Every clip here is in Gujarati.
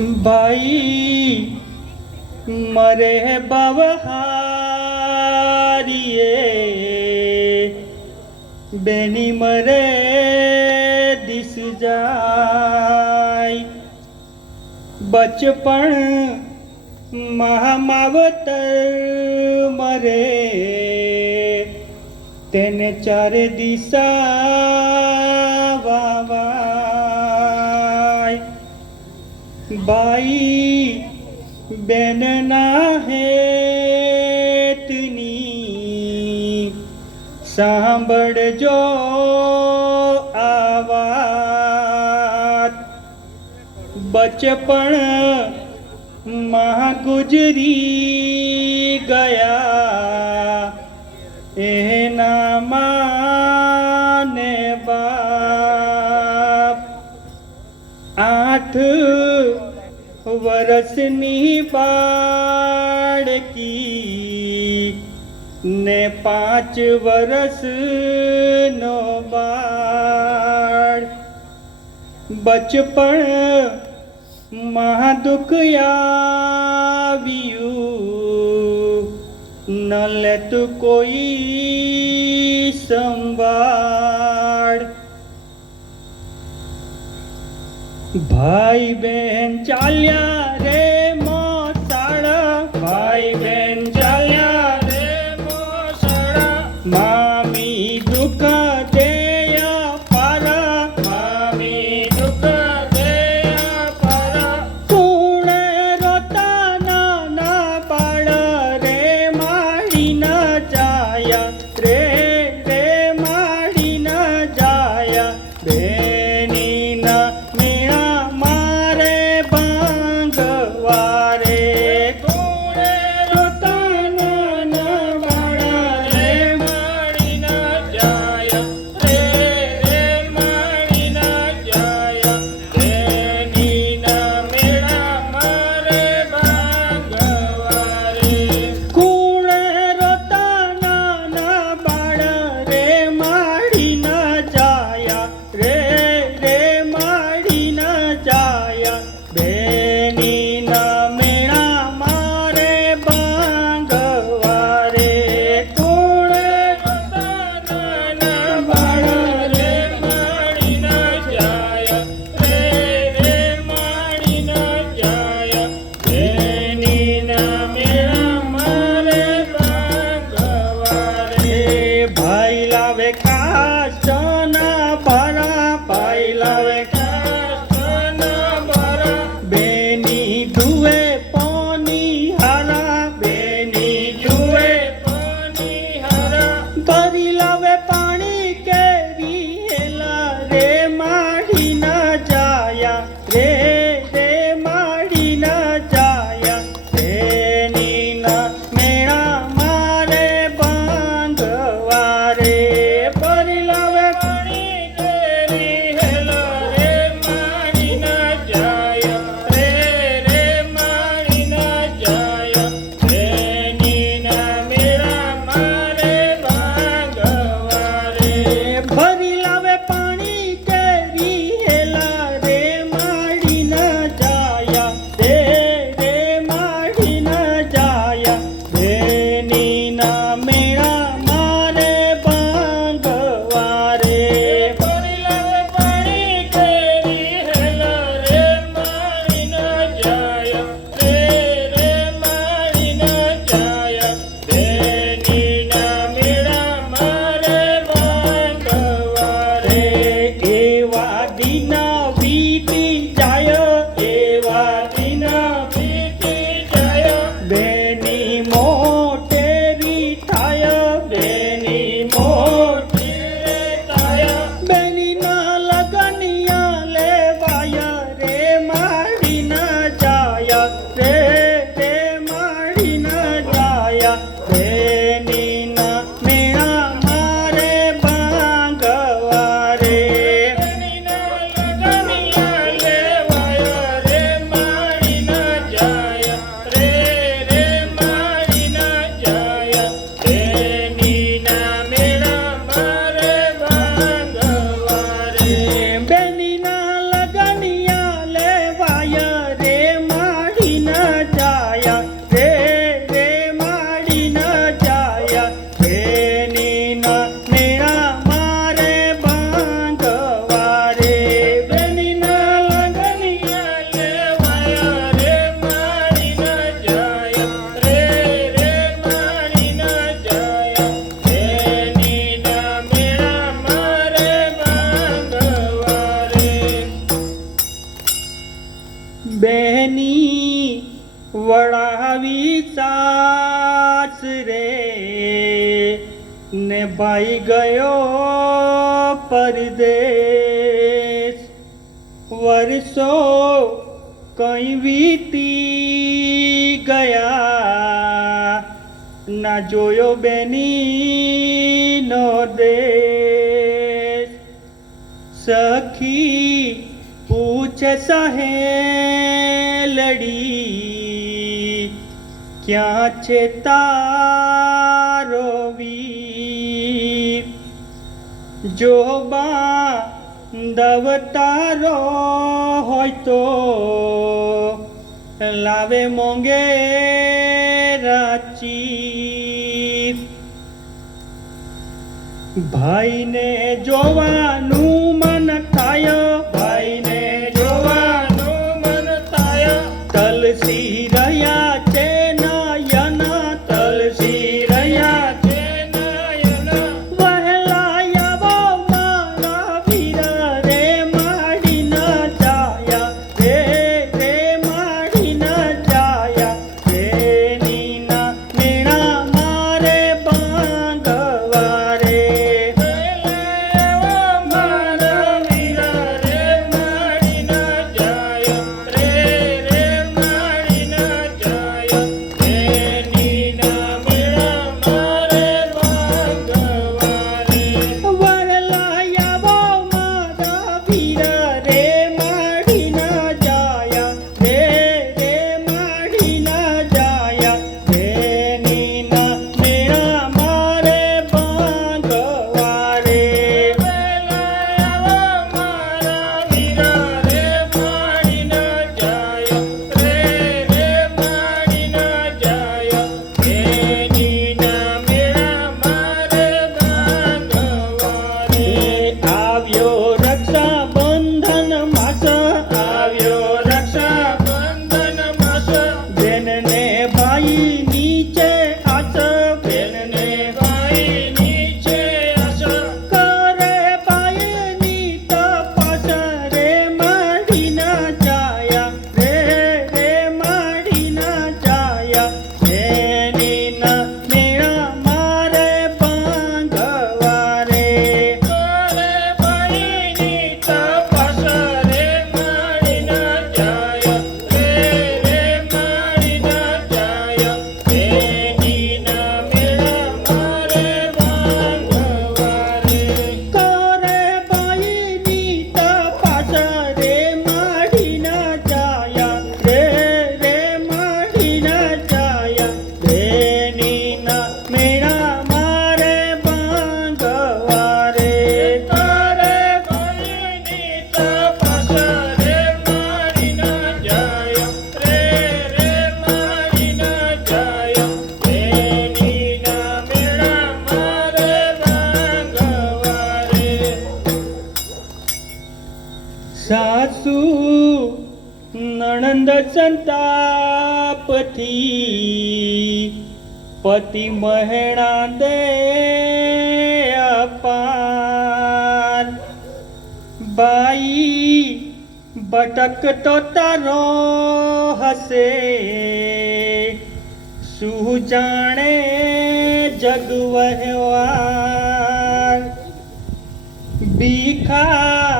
भाई मरे बवहारिए बेनी मरे दिस जाय बचपन महामावतर मरे तेने चारे दिशा वावाय भाई बेन ना हेतनी सांभळजो आवाज बचपन महागुजरी गया एना माने बाप 8 वरसनी बाळकी ने 5 वरसनो बाळ बचपन महादुख आव्यू न लेत कोई संभाळ भाई बहन चाल्या रे मोसाळा भाई बहन चाल्या रे मोसाळा मामी दुख देया पारा मामी दुख देया पारा कुणे रोता ना बाळ रे माडी न जाया रे रे माडी न जाया बेनी ना मीणा मारे बांगवा ભાઈ ગયો પરદેશ, વર્ષો કઈ વીતી ગયા, ના જોયો બેની નો દેશ. સખી પૂછે સહેલડી, ક્યાં છે તારો વીર? જો બાંધવ તારો હોય તો લાવે મોંઘેરા ચીર. ભાઈને જોવાનું મન થાય, ભાઈને જોવાનું મન થાય, તલસી રહ્યા છે નયન, તલસી રહ્યા છે નયન. વહેલા આવો મારા વીર રે, માડી ન જાયા રે, રે માડી ન જાયા. એની ના મેણા મારે બાંધવા રે. સાસુ નણંદ સંતાપથી, પતિ મહેણા દે અપાર. બાઈ ભટકતો તારો હશે, શું જાણે જગ વ્યવહાર. ભીખા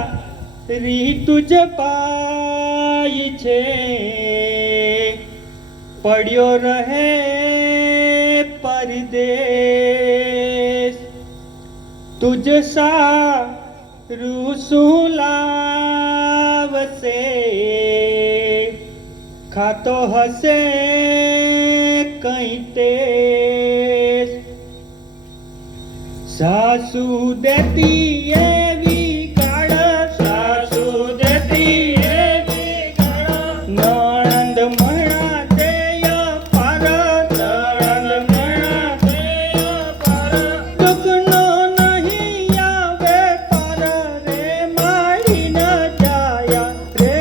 રી તુજ પાઈ છે, પડ્યો રહે પરદેશ. તુજ સારું શું લાવશે, ખાતો હશે કઈ તેસ. સાસુ દેતી એવી ગાળ, સાસુ દેતી એવી ગાળ, નણંદ મણા દેય પાર, નણંદ મણા દેય પાર. દુઃખનો નહીં આવે પાર રે, માડી ન જાયા રે,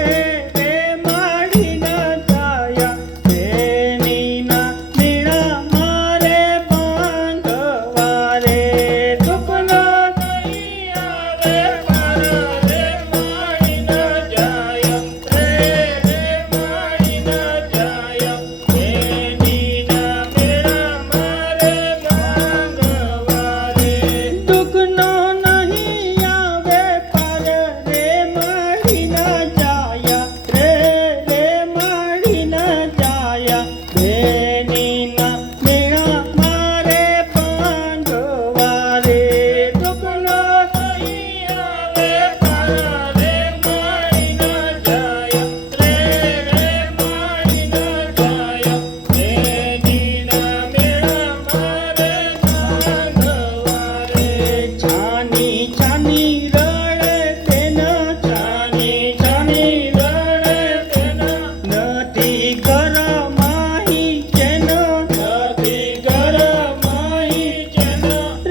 રે માડી ન જાયા. એની ના મેણા મારે બાંધવા રે, દુઃખનો નહીં આવે છાની રડે તેના છાની છાની રડે તેના નથી ઘરમાહી ચેન નથી ઘરમાહી ચેન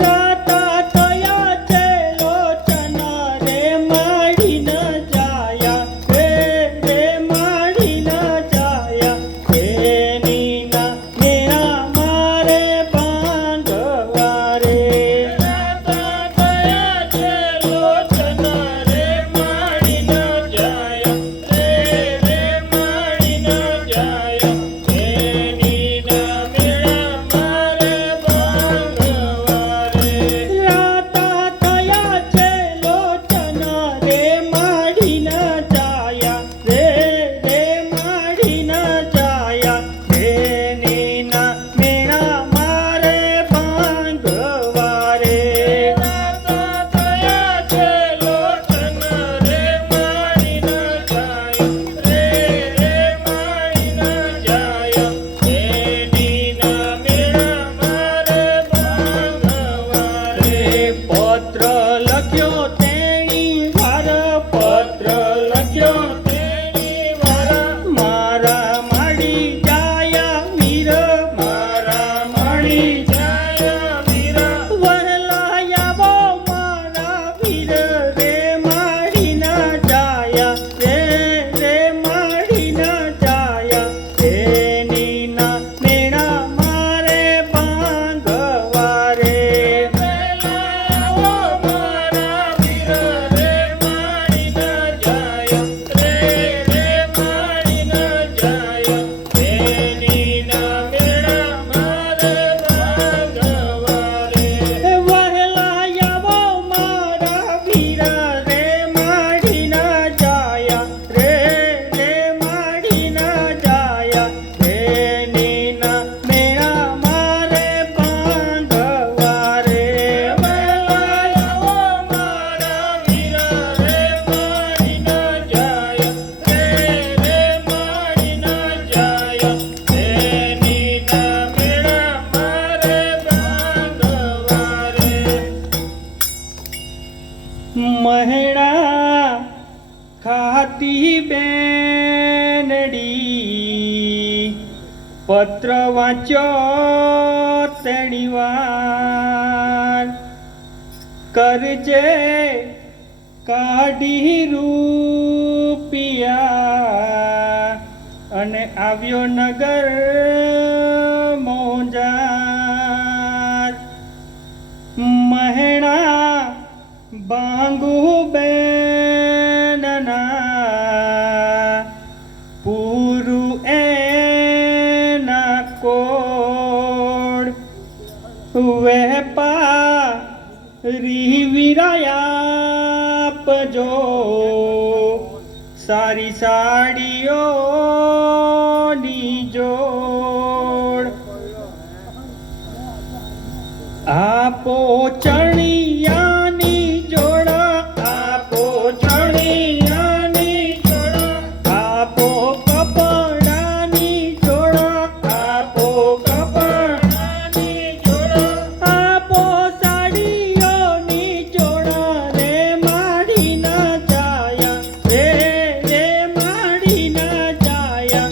રાતા થયા છે લોચન રે માડી ન જાયા રે માડી ન જાયા એની ના મેળા મારે બાંધવા રે રાતા થયા છે લોચન રે માડી ન જાયા રે માડી ન જાયા એની ના મેળા મારે બાંધવા રે રાતા થયા છે લોચન રે માડી ન જાયા રે માડી ન જાયા એની ના મેળા મારે બાંધવા રે રાતા થયા છે લોચન રે માડી ન જાયા રે માડી ન જાયા એની ના મેળા મારે બાંધવા રે પત્ર લખ્યો તેણી વાર પત્ર લખ્યો તેણી વાર મારા માડી જાયા વીર મારા માડી જાયા વીર વહેલા આવો મારા વીર રે માડી ન જાયા રે માડી ન જાયા એની ના મેળા મારે બાંધવા રે વહેલા આવો મારા વીર રે માડી ન જાયા રે માડી ન જાયા એની ના મેળા મારે બાંધવા રે વહેલા આવો મારા વીર રે માડી ન જાયા રે માડી ન જાયા એની ના મેળા મારે બાંધવા રે વહેલા આવો મારા વીર રે માડી ન જાયા રે માડી ન જાયા એની ના મેળા મારે બાંધવા રે મહેણા ખાતી બેનડી પત્ર વાંચ્યો તેણી વાર કરજે કાઢી રૂપિયા અને આવ્યો નગર મોંજાર મહેણા બાંગુ બેનના પૂરું એના કોડ વેપારી વિરાયા પજો સારી સાડીઓની જોડ આપો ચણિયાની જોડા આપો ચણિયાની જોડા આપો કપડાની જોડા આપો કપડાની જોડા આપો સાડીઓની જોડા રે માડી ન જાયા રે માડી ન જાયા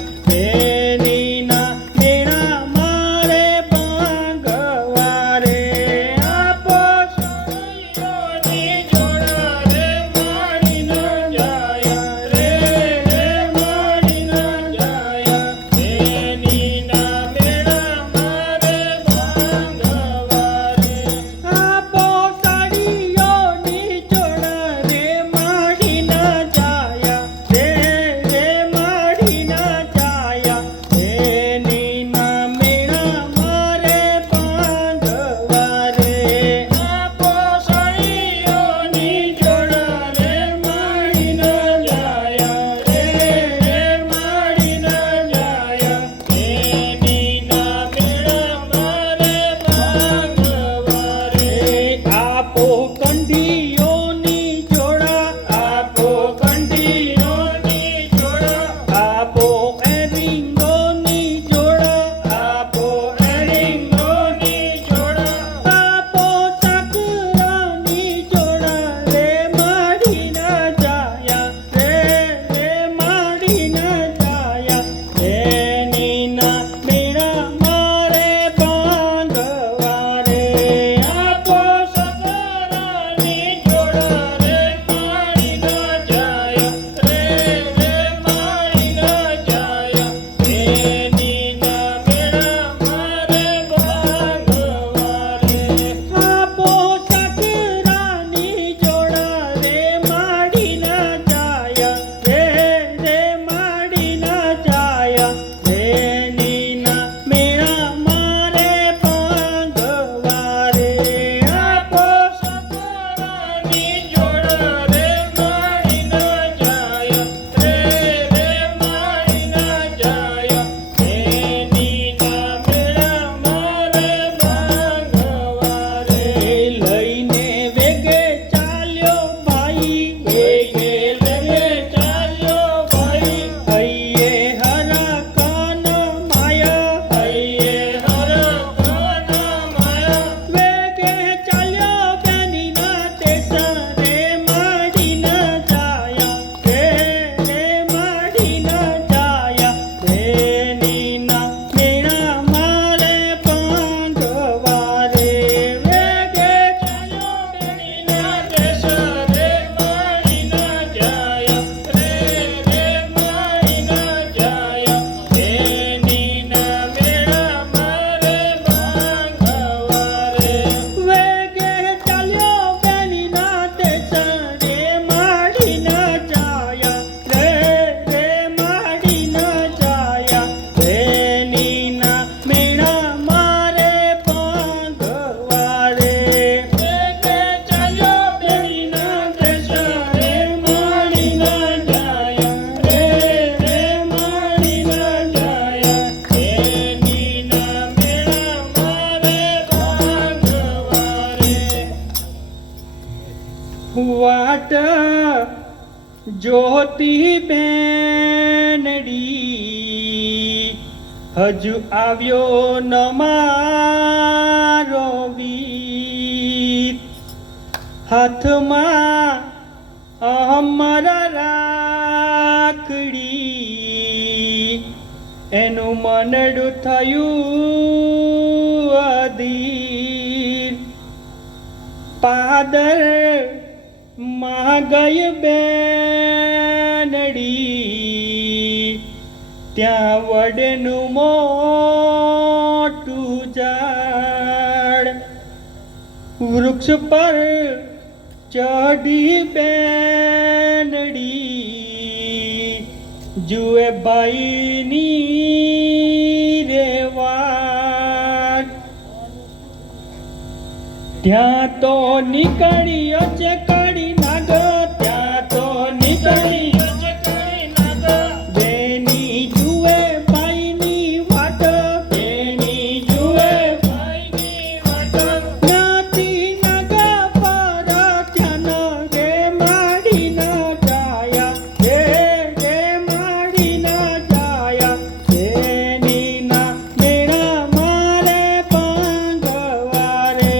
વાટ જોતી બેનડી હજુ આવ્યો ન મારો વીર હાથમાં અમર રાખડી એનું મનડું થયું અધીર પાદર માં ગઈ બેનડી ત્યાં વડનું મોટું ઝાડ વૃક્ષ પર ચઢી બેનડી જુએ ભાઈની રે વાટ ત્યાં તો નીકળ્યો છે કડી નાગ ત્યાં તો નીકળ્યો છે કડી નાગ બેની જુએ ભાઈની વાટ બેની જુએ ભાઈની વાટ નાથી નાગ પર ધ્યાન રે માડી ન જાયા રે માડી ન જાયા બેની ના મેળા મારે પાંગવા રે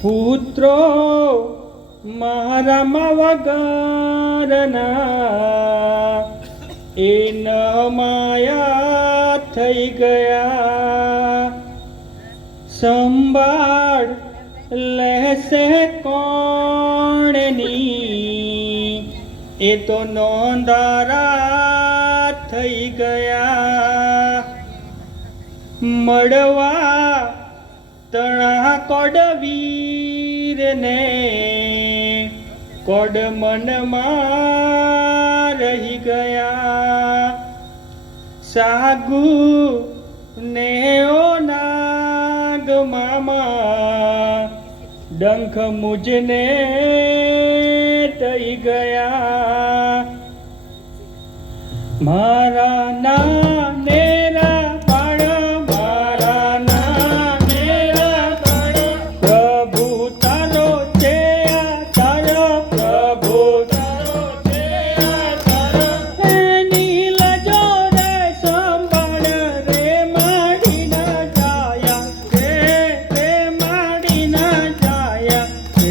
પુત્રો મારામાં વગરના એ ન માયા થઈ ગયા સંભાળ લેશે કોણની એ તો નોંધારા થઈ ગયા મળવા તણા કોડવીર ને કોડ મનમાં રહી ગયા સાગુ ને ઓ નાગ મામા ડંખ મુજને થઈ ગયા મારા ના નેરા બાળ મારા ના નેરા બાળ પ્રભુ તારો છે આધાર પ્રભુ તારો છે આધાર એની લજો રે સંભાળ રે માડી ના જાયા રે માડી ના જાયા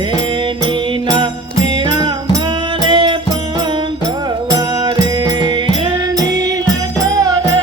એની ના મેળા મારે પાંગવા રે એની લજો રે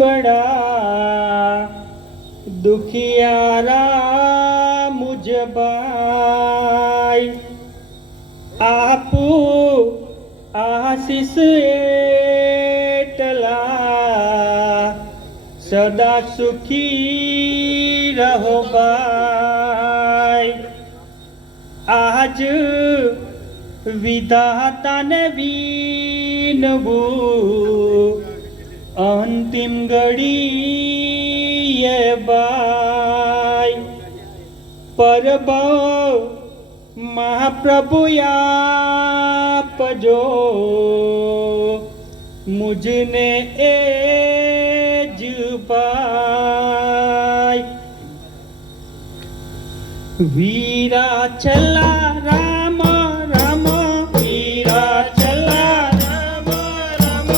બડા દુખિયારા મુજબાઈ આપુ આશીષ એટલા સદા સુખી રહો બાઈ આજ વિધાતાને વિનવું અંતિમ ઘડીએ બાઈ પરભવ મહાપ્રભુ આપજો મુજને એ જ પાઈ વીરા છલા રામ રામ વીરા છલા રામ રામ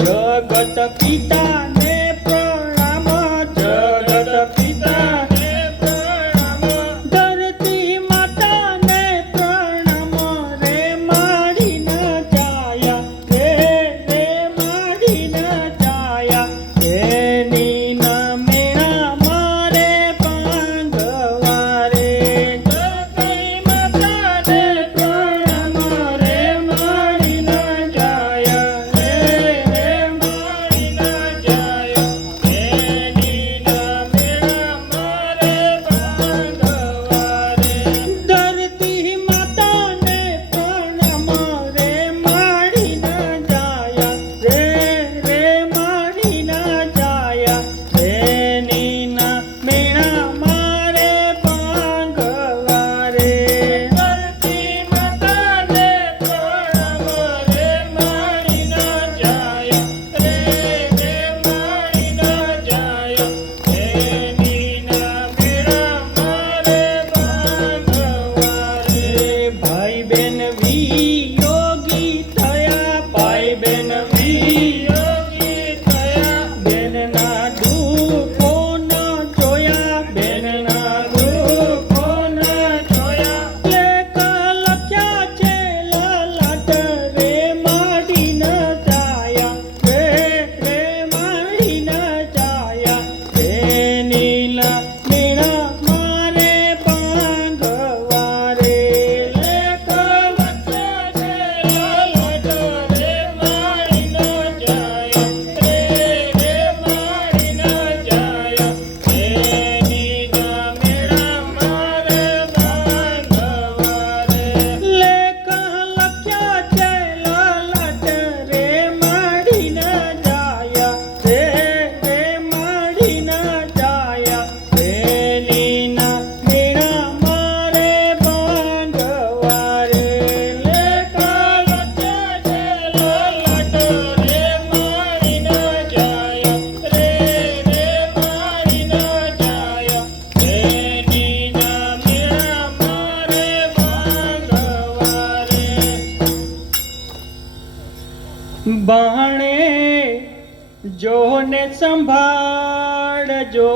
જગત પિતા ને પ્રણામ જગત પિતા ને પ્રણામ ધરતી માતા ને પ્રણામ રે માડી ન જાયા રે માડી ન જાયા એની ન મેણા મારે પાંગવા રે ધરતી માતા ને પ્રણામ રે માડી ન જાયા રે માડી ન જાયા એની ન મેણા મારે પાંગવા રે ધરતી માતા ને પ્રણામ રે માડી ન જાયા રે માડી ન જાયા એની ન મેણા મારે પાંગવા રે ધરતી માતા ને પ્રણામ રે માડી ન જાયા રે માડી ન જાયા એની ન મેણા મારે પાંગવા રે ભાઈ બેન વિયોગી થયા ભાઈ બેન વિયોગી થયા બેનના દુઃખો ન જોયા બેનના દુઃખો ન જોયા લેખ લખ્યા છે લલાટ રે માડી ન જાયા રે માડી ન જાયા એની ન મેણા મારે પાંગવા રે લેખ લખ્યા છે લલાટ રે માડી ન જાયા રે માડી ન જાયા એની ન મેણા મારે પાંગવા રે લેખ લખ્યા છે લલાટ રે માડી ન જાયા રે માડી ન જાયા એની ન મેણા મારે પાંગવા રે લેખ લખ્યા છે લલાટ રે માડી ન જાયા રે માડી ન જાયા એની ન મેણા મારે પાંગવા રે બાણે જોને સંભાળજો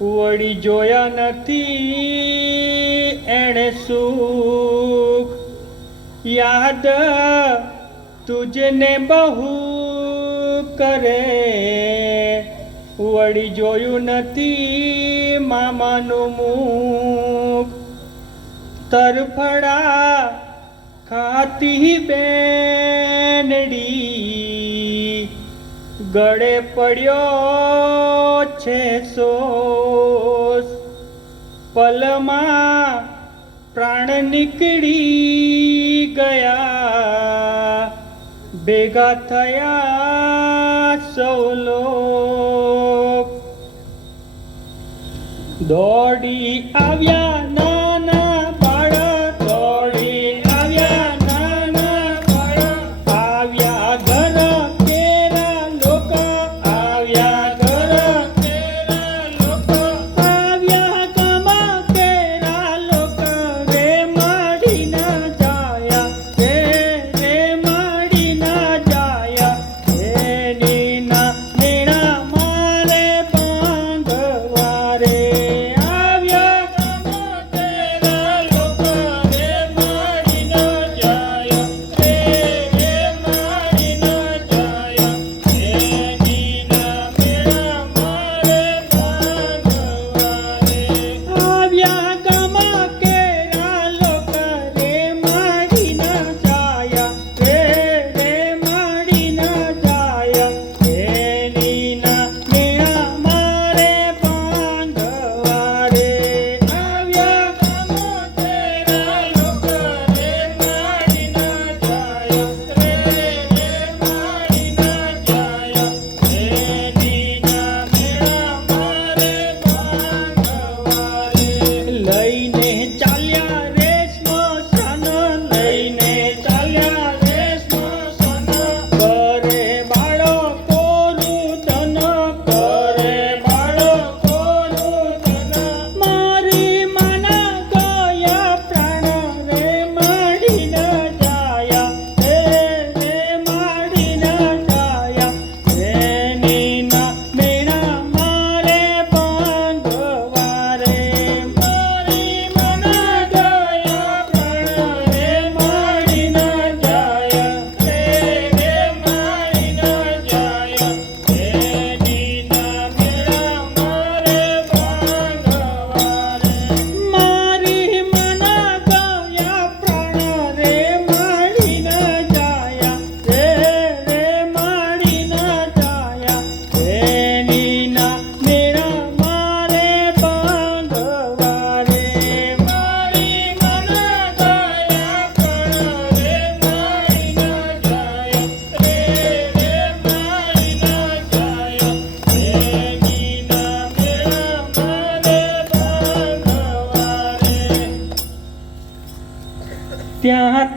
વળી જોયા નથી એણે સુખ યાદ તુજને બહુ કરે વળી જોયું નથી મામાનું મુખ તરફડા ખાતી બેનડી ગળે પડ્યો છે સોસ પલમાં પ્રાણ નીકળી ગયા ભેગા થયા સૌ લોક દોડી આવ્યા નાના બાળક દોડી આવ્યા નાના બાળક આવ્યા ઘર કેરા લોક આવ્યા ઘર કેરા લોક આવ્યા ગામા કેરા લોક રે માડી ન જાયા રે માડી ન જાયા એની ના મેણા મારે પાંગવા રે આવ્યા ગામા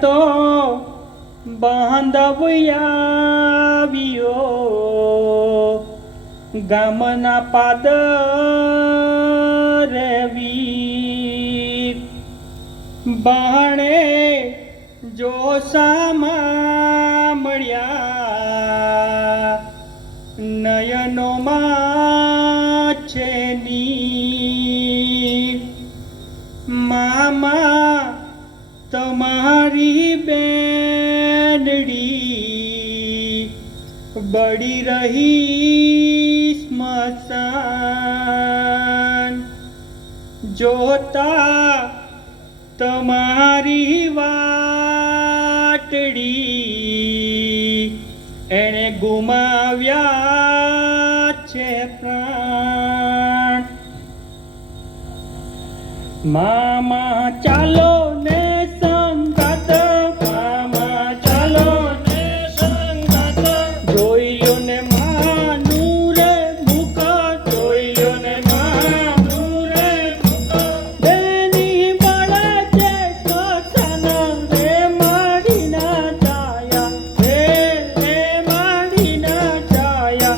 તો બાંધવ્યાવ્યો ગામના પાદરે વીર બાણે જો સામા મળ્યા નયનોમાં છે નીર મામા તમારી બેનડી બળી રહી સ્મશાન જોતા તમારી વાટડી એણે ગુમાવ્યા છે પ્રાણ મામા ચાલો ને સંગાત મામા ચાલો ને સંગાત જોઈ લો ને માનું રે મુખ જોઈ લો ને માનું રે મુખ બેની બળે છે સ્મશાન રે માડી ના જાયા રે માડી ના જાયા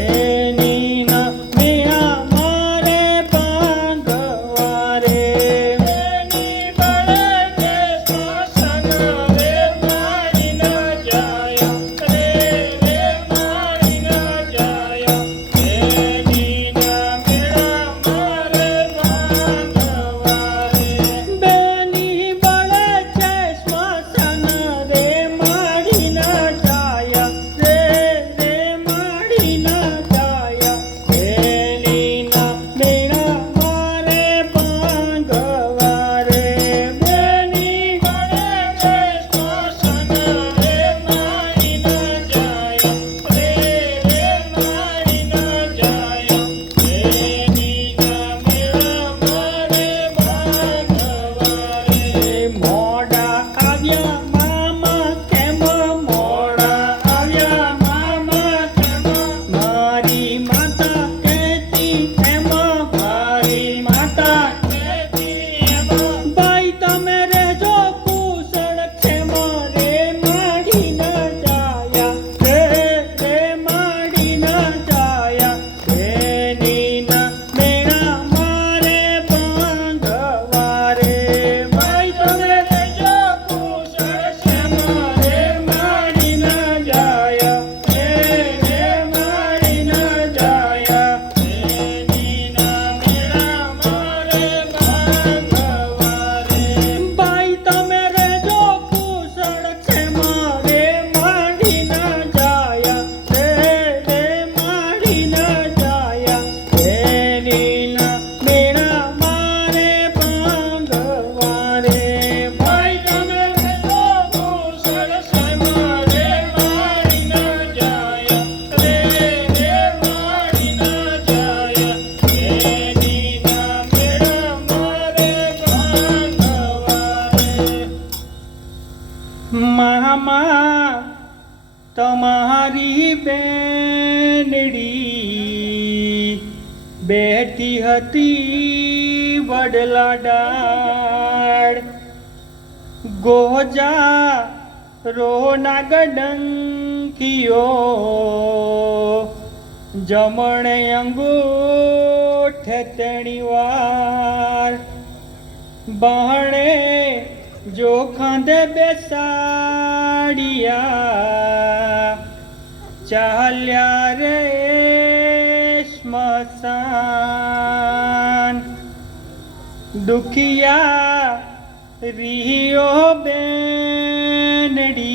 એની ના મેળા મારે બાંધવા રે મામા તમારી બેનડી બેઠી હતી વડલા ડાળ ગોજા રોના ગડંકીયો જમણે અંગૂઠે તેણી વાર બહણે જો ખાંધે બેસાડિયા ચાલ્યા રે સ્મશાન દુખિયા રીયો બેનડી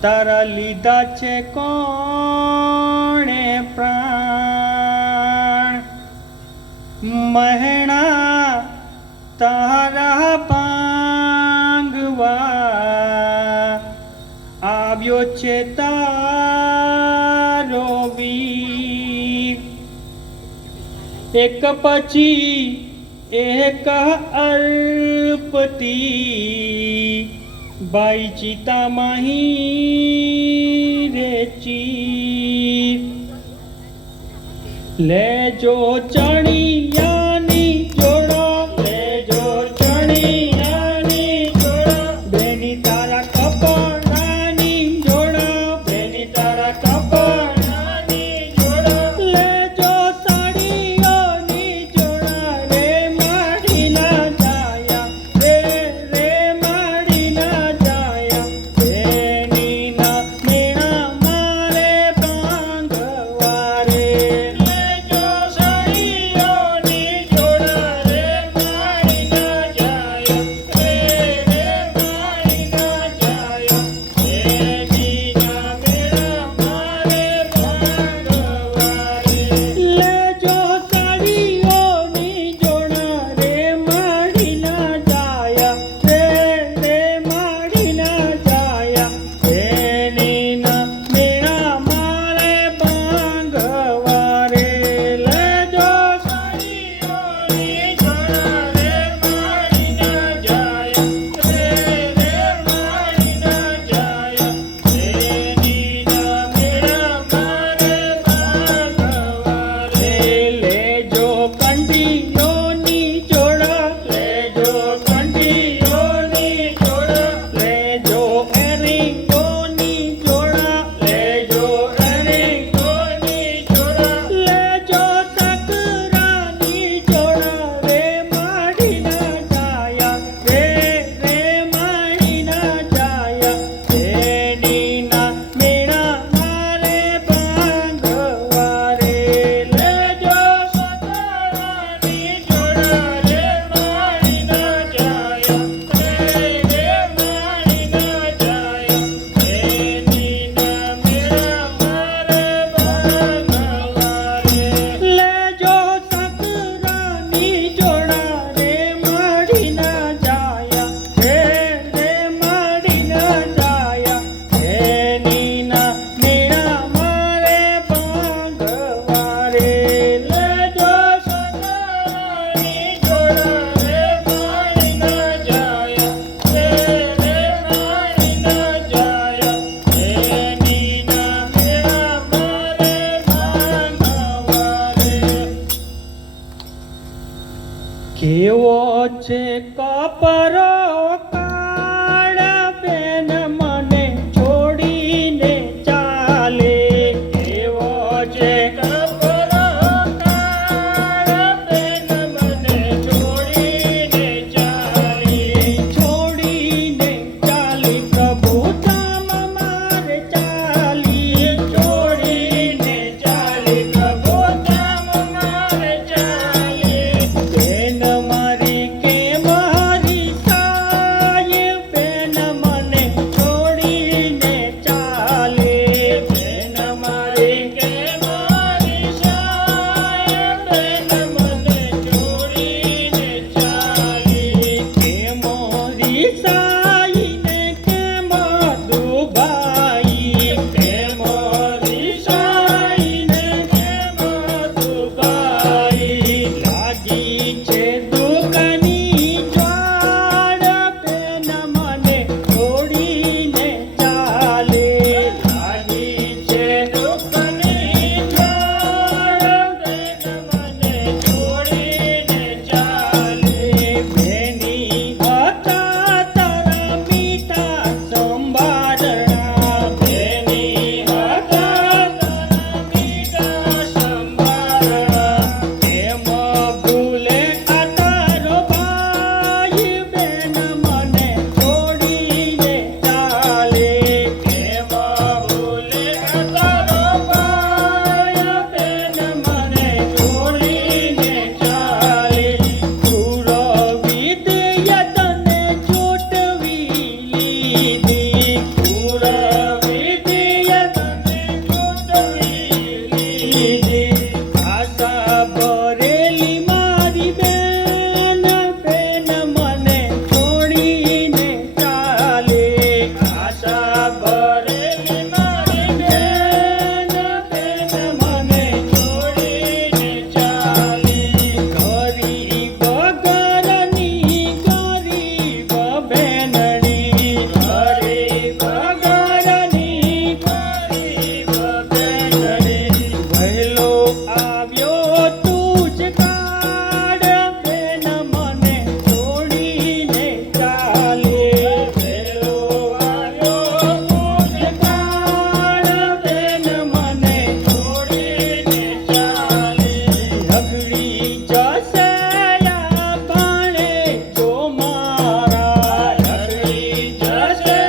તારા લીધા છે કોણે પ્રાણ મહેણા તારા પાંગવા આવ્યો છે તારો વીર એક પછી એક અલ્પતી બાઈ ચિતા માહી રેચી લેજો ચણિયાની જોડો લેજો ચણિયાની જોડો એવો છે કપરો કાળ બેન મને છોડીને ચાલે. એવો છે કપરો કાળ બેન મને છોડીને ચાલે. છોડીને ચાલી પ્રભુ ધામ મારે ચાલી. છોડીને ચાલી પ્રભુ ધામ મારે ચાલી. બેન મારી કે મારી સાય બેન મને છોડીને ચાલે. બેન મારી કે મારી સાય બેન મને છોડીને ચાલે. કે મોરી સાઈને કે મધુબાઈ. કે મોરી સાઈને કે મધુબાઈ. લાગી છે દુઃખની જ્વાળ બેન મને છોડીને ચાલે. લાગી છે દુઃખની જ્વાળ બેન મને છોડીને ચાલે. બેની હતા તારા મીઠા સંભારણા. બેની હતા તારા મીઠા સંભારણા. એમ ભૂલે આ તારો ભાઈ બેન મને છોડીને ચાલે. એમ ભૂલે આ તારો ભાઈ બેન મને છોડીને ચાલે. ક્રૂર વિદ્યા તને ચૂંટવી લીધી. ક્રૂર વિદ્યા તને ચૂંટવી લીધી. આશા ભરેલી મારી બેન બેન મને છોડીને ચાલે. આશા ભરેલી મારી બેન બેન મને છોડીને ચાલે. ગરીબ ઘરની ગરીબ બેનડી. ગરીબ ઘરની ગરીબ બેનડી. વહેલો આવ્યો તું જ કાળ બેન મને છોડીને ચાલે. વહેલો આવ્યો તું જ કાળ બેન મને છોડીને ચાલે. રખડી જશે આ બાણે જો મારા. રખડી જશે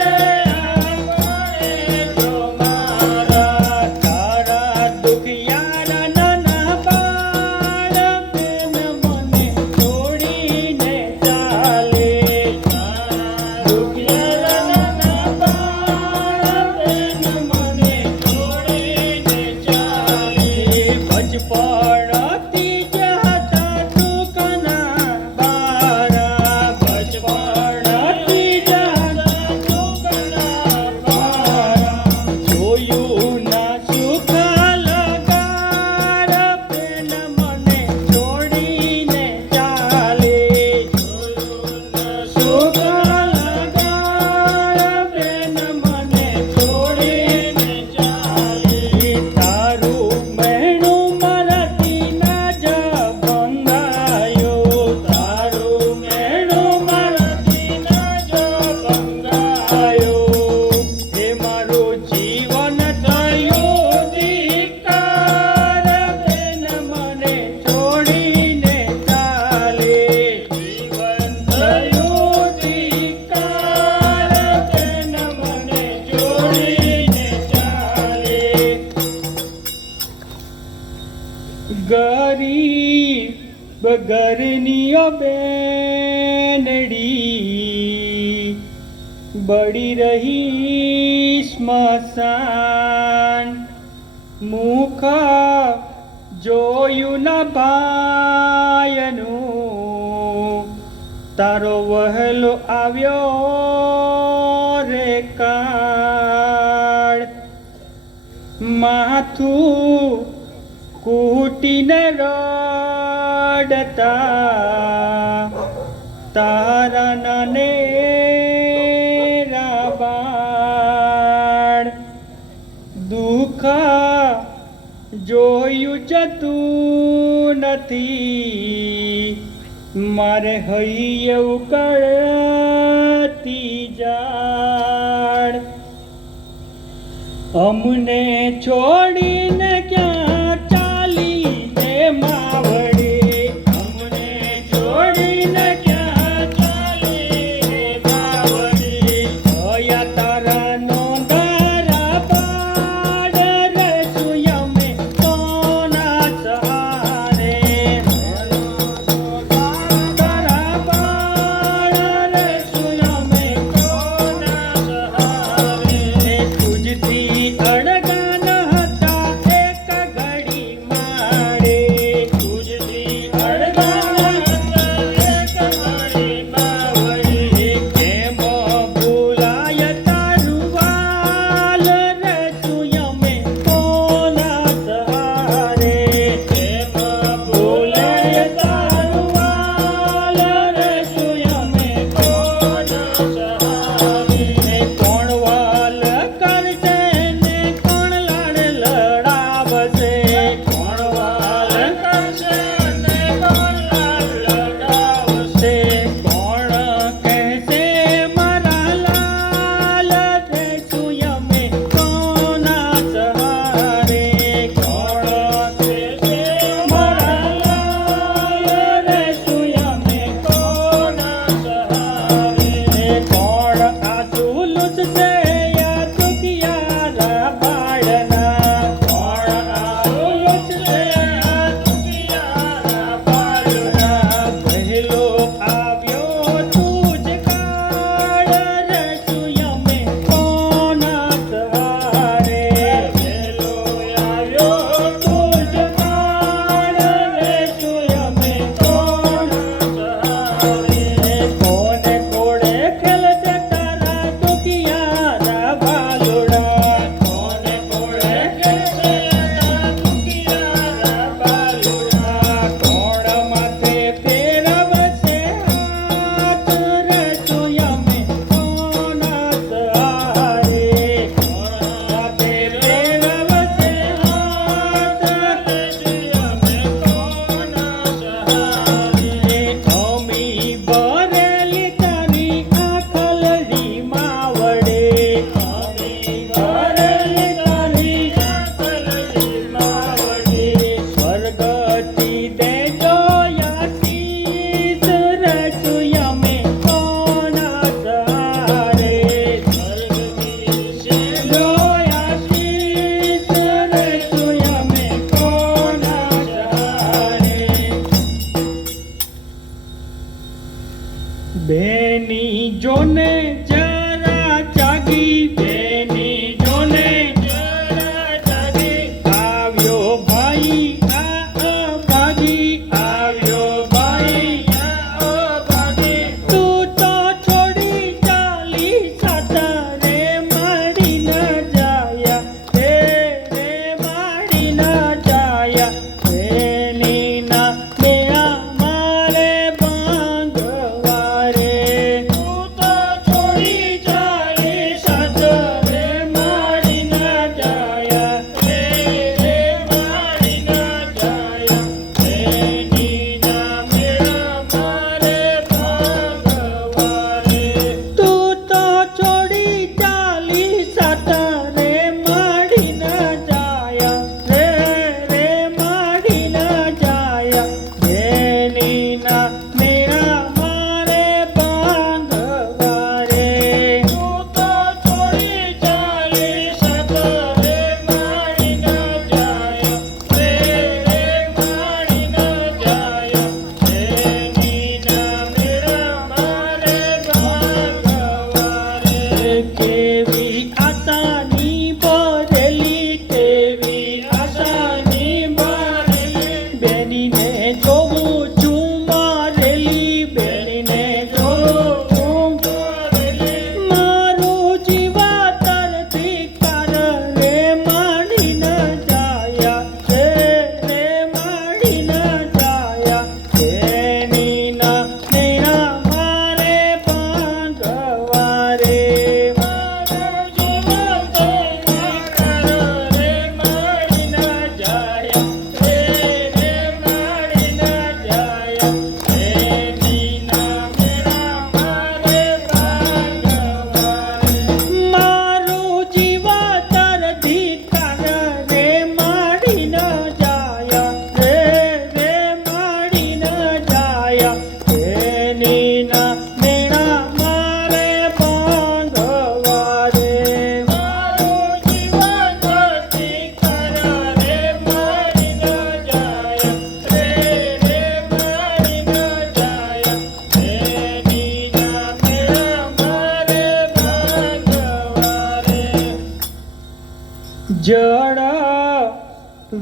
આ બાણે જો મારા. તારા દુખિયારા નાના બાળ બેન મને છોડીને ચાલે. તારા દુખિયારા નાના બાળ બેન મને છોડીને ચાલે. બચપણથી જ હતા દુઃખના બારા. બચપણથી જ હતા દુઃખના બારા. જોયું ના સુખ લગાડ બેન મને છોડીને ચાલે. જોયું ના સુખ લગાડ બેન મને છોડીને ચાલે. તારું મહેણું મારાથી ના જ બંધાયો. તારું મહેણું મારાથી ના જ બંધાયો. એ મારું જીવન થયું ધિક્કાર બેન મને છોડીને ચાલે. જીવન થયું ધિક્કાર બેન મને છોડીને ચાલે. ગરીબ ઘરની બેનડી બળી રહી સ્મશાન. મુખ જોયું ના ભાયનું તારો વહેલો આવ્યો રે કાળ. માથું કૂટીને રડતા તારા નાનેરા બાળ. દુઃખ જોયું જતું નથી મારે હૈયે ઉકળતી જાડ અમને છોડીને ક્યાં ચાલી એ માવડી અમને છોડીને ક્યાં ચાલી એ માવડી હયા તારા નોંધારા પાડ રે સુયમે સોના સહારે તારા પાડ રે સુયમે સોના સહારે તુજથી અડગાના હતા એ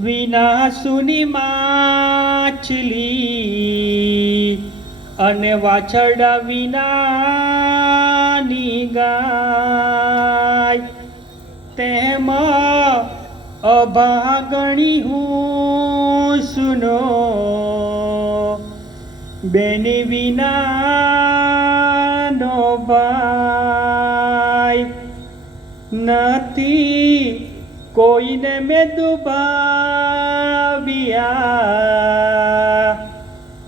વિનાશુની માછલી અને વાછરડા વિનાની ગાય, તેમાં અભાગણી હું સુનો, બેની વિનાનો ભાઈ. નથી કોઈને મેં દુભાવ્યા,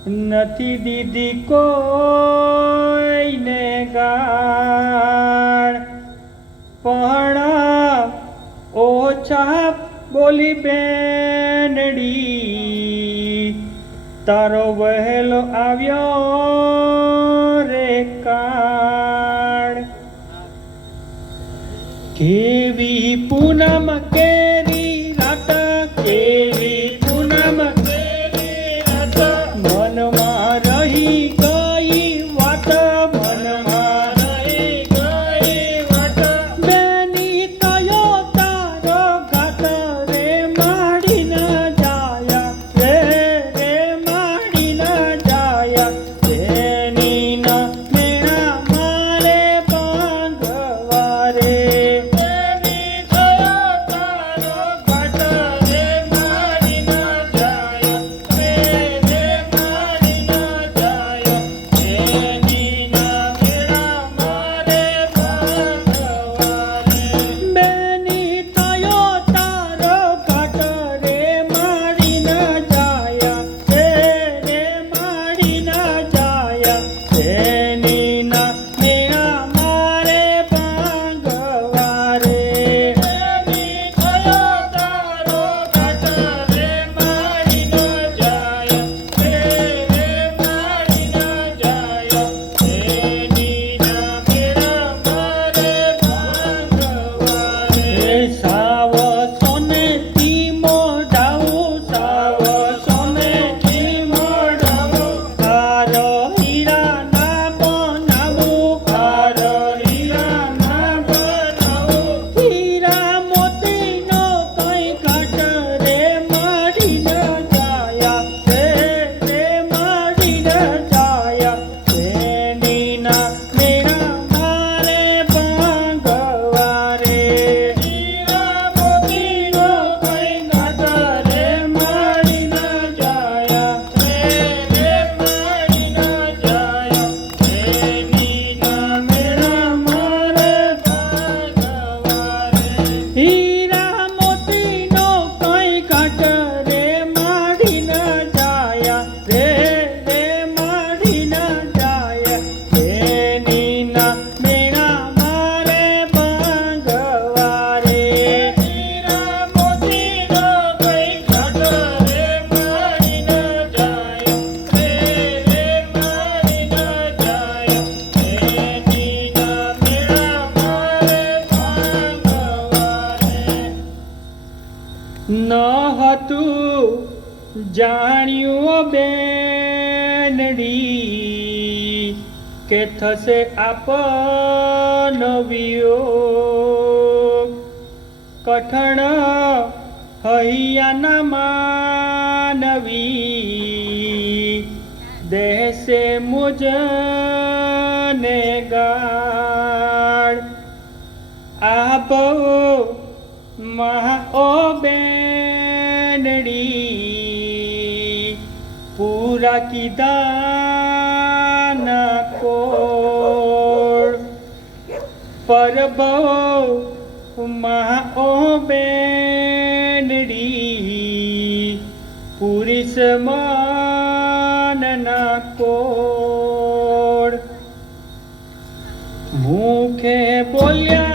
નથી દીધી કોઈને ગાળ, પણ ઓછા બોલી બેનડી, તારો વહેલો આવ્યો રે કાળ. કેવી પૂનમ કેરી રાત, કેવી પૂનમ કેરી રાત, મનમાં રહી ગઈ વાત, મનમાં રહી ગઈ વાત. બેની કયો તારો ઘાત રે માડી ન જાયા, રે માડી ન જાયા. બેની ના મેળા મારે ભાંગવા રે, ન હતું જાણ્યું બેનડી કે થશે આપનો વિયોગ. કઠણ હૈયાના માનવી દેશે મુજને ગાળ. આ બહુ ઓ બેનડી પૂરા કીધા ન કોળ. પરબો ઓ બેનડી પૂરી સમાન ના કોળ. મુખે બોલ્યા